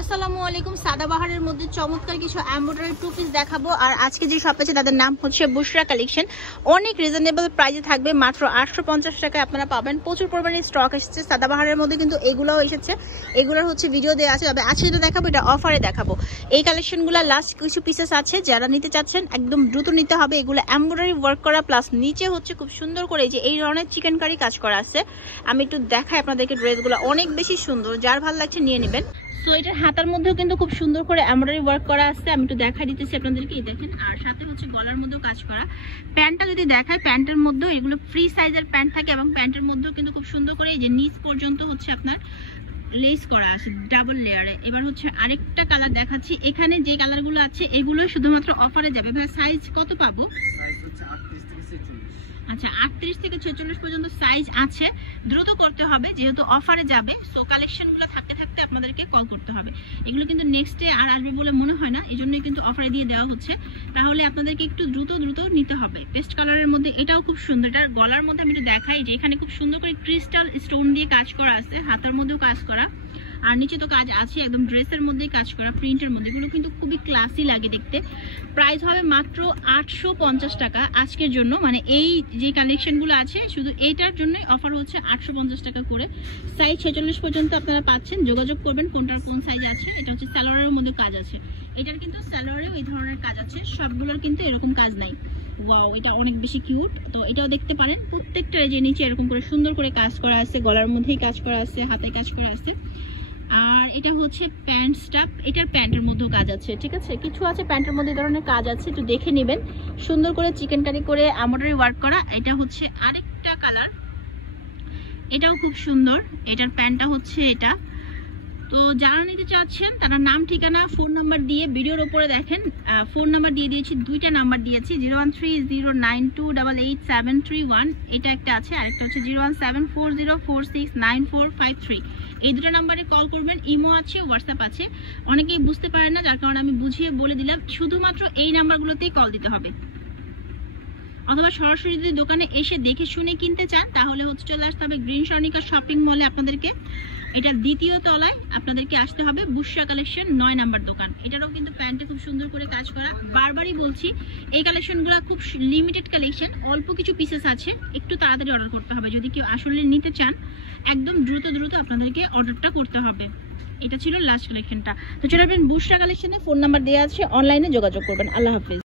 আসসালামু আলাইকুম। সাদাবাহারের মধ্যে চমৎকার কিছু এমব্রয়ডারি টু পিস দেখাবো। আর আজকে যে শপ আছে তাদের নাম হচ্ছে বুশরা কালেকশন। অনেক রিজনেবল প্রাইসে থাকবে, মাত্র 850 টাকায় আপনারা পাবেন। প্রচুর পরিমাণে স্টক এসেছে সাদাবাহারের মধ্যে, কিন্তু এগুলোও এসেছে। এগুলোর হচ্ছে ভিডিও দেওয়া আছে, তবে আজকে যেটা দেখাবো এটা অফারে দেখাবো। এই কালেকশনগুলো লাস্ট কিছু পিসেস আছে, যারা নিতে চাচ্ছেন একদম দ্রুত নিতে হবে। এগুলো এমব্রয়ডারি ওয়ার্ক করা, প্লাস নিচে হচ্ছে খুব সুন্দর করে যে এই ধরনের চিকেন কারি কাজ করা আছে। আমি একটু দেখাই আপনাদেরকে, ড্রেসগুলো অনেক বেশি সুন্দর, যার ভালো লাগছে নিয়ে নেবেন। সো এটার হাতার মধ্যেও কিন্তু খুব সুন্দর করে এমব্রয়ডারি ওয়ার্ক করা আছে, আমি একটু দেখা দিতেছি আপনাদেরকে, এই দেখেন। আর সাথে হচ্ছে গলার মধ্যেও কাজ করা। প্যান্টটা যদি দেখায়, প্যান্টের মধ্যেও এগুলো ফ্রি সাইজের প্যান্ট থাকে, এবং প্যান্টের মধ্যেও কিন্তু খুব সুন্দর করে এই যে নিচ পর্যন্ত হচ্ছে আপনার লেস করা আছে ডাবল লেয়ারে। এবার হচ্ছে আরেকটা কালার দেখাচ্ছি। এখানে যে কালারগুলো আছে এগুলো শুধুমাত্র অফারে যাবে। ভাই সাইজ কত পাবো? সাইজ হচ্ছে 38 থেকে 46। আচ্ছা, 38 থেকে 46 পর্যন্ত সাইজ আছে। দ্রুত করতে হবে যেহেতু অফারে যাবে। সো কালেকশনগুলো থাকতে থাকতে আপনাদেরকে কল করতে হবে। এগুলো কিন্তু নেক্সট ডে আর আসবে বলে মনে হয় না, এই জন্যই কিন্তু অফারে দিয়ে দেওয়া হচ্ছে। তাহলে আপনাদেরকে একটু দ্রুত নিতে হবে। পেস্ট কালারের মধ্যে এটাও খুব সুন্দর। এটার গলার মধ্যে আমি একটু দেখাই যে এখানে খুব সুন্দর করে ক্রিস্টাল স্টোন দিয়ে কাজ করা আছে, হাতার মধ্যেও কাজ করা, আর নিচে তো কাজ আছে, একদম ড্রেসের মধ্যেই কাজ করা, প্রিন্টের মধ্যে। এগুলো কিন্তু খুবই ক্লাসি লাগে দেখতে। প্রাইস হবে মাত্র 850 টাকা আজকের জন্য। মানে এই যে কালেকশনগুলো আছে শুধু এইটার জন্যই অফার হচ্ছে 850 টাকা করে। সাইজ 46 পর্যন্ত আপনারা পাচ্ছেন। যোগাযোগ করবেন কোনটার কোন সাইজ আছে। এটা হচ্ছে সালোয়ারের মধ্যে কাজ আছে, এটার কিন্তু সালোয়ারেও এই ধরনের কাজ আছে, সবগুলোর কিন্তু এরকম কাজ নাই। ওয়াও, এটা অনেক বেশি কিউট। তো এটাও দেখতে পারেন, প্রত্যেকটা যে নিচে এরকম করে সুন্দর করে কাজ করা আছে, গলার মধ্যেই কাজ করা আছে, হাতে কাজ করা আছে। আর এটা হচ্ছে প্যান্ট স্টাফ, এটার প্যান্টের মধ্যেও কাজ আছে, ঠিক আছে। কিছু আছে প্যান্টের মধ্যে ধরনের কাজ আছে, একটু দেখে নেবেন। সুন্দর করে চিকেন কারি করে এমব্রয়ডারি ওয়ার্ক করা। এটা হচ্ছে আরেকটা কালার, এটাও খুব সুন্দর। এটার প্যান্টটা হচ্ছে এটা। তো যারা নিতে চাচ্ছেন তারা নাম, ঠিকানা, ফোন নাম্বার দিয়ে ভিডিওর উপরে দেখেন। ফোন নাম্বার দিয়ে দিয়েছি, দুইটা নাম্বার দিয়েছি, 01309288731। এটা একটা আছে, আরেকটা হচ্ছে 01740469453। এই দুটো নাম্বারে কল করবেন। ইমো আছে, হোয়াটসঅ্যাপ আছে। অনেকেই বুঝতে পারেন না, যার কারণে আমি বুঝিয়ে বলে দিলাম, শুধুমাত্র এই নাম্বারগুলোতেই কল দিতে হবে। অথবা সরাসরি যদি দোকানে এসে দেখে শুনে কিনতে চান তাহলে হচ্ছে চলে আসতে হবে গ্রিন সর্ণিকা শপিং মলে। আপনাদেরকে এটা দ্বিতীয় তলায় আপনাদেরকে আসতে হবে, বুশরা কালেকশন 9 নাম্বার দোকান। এটারও কিন্তু প্যান্টে খুব সুন্দর করে কাজ করা। বারবারই বলছি এই কালেকশনগুলো খুব লিমিটেড কালেকশন, অল্প কিছু পিসেস আছে, একটু তাড়াতাড়ি অর্ডার করতে হবে। যদি কেউ আসলে নিতে চান একদম দ্রুত আপনাদেরকে অর্ডারটা করতে হবে। এটা ছিল লাস্ট কালেকশনটা। তো চলে আসবেন বুশরা কালেকশনে, ফোন নাম্বার দেওয়া আছে, অনলাইনে যোগাযোগ করবেন। আল্লাহ হাফিজ।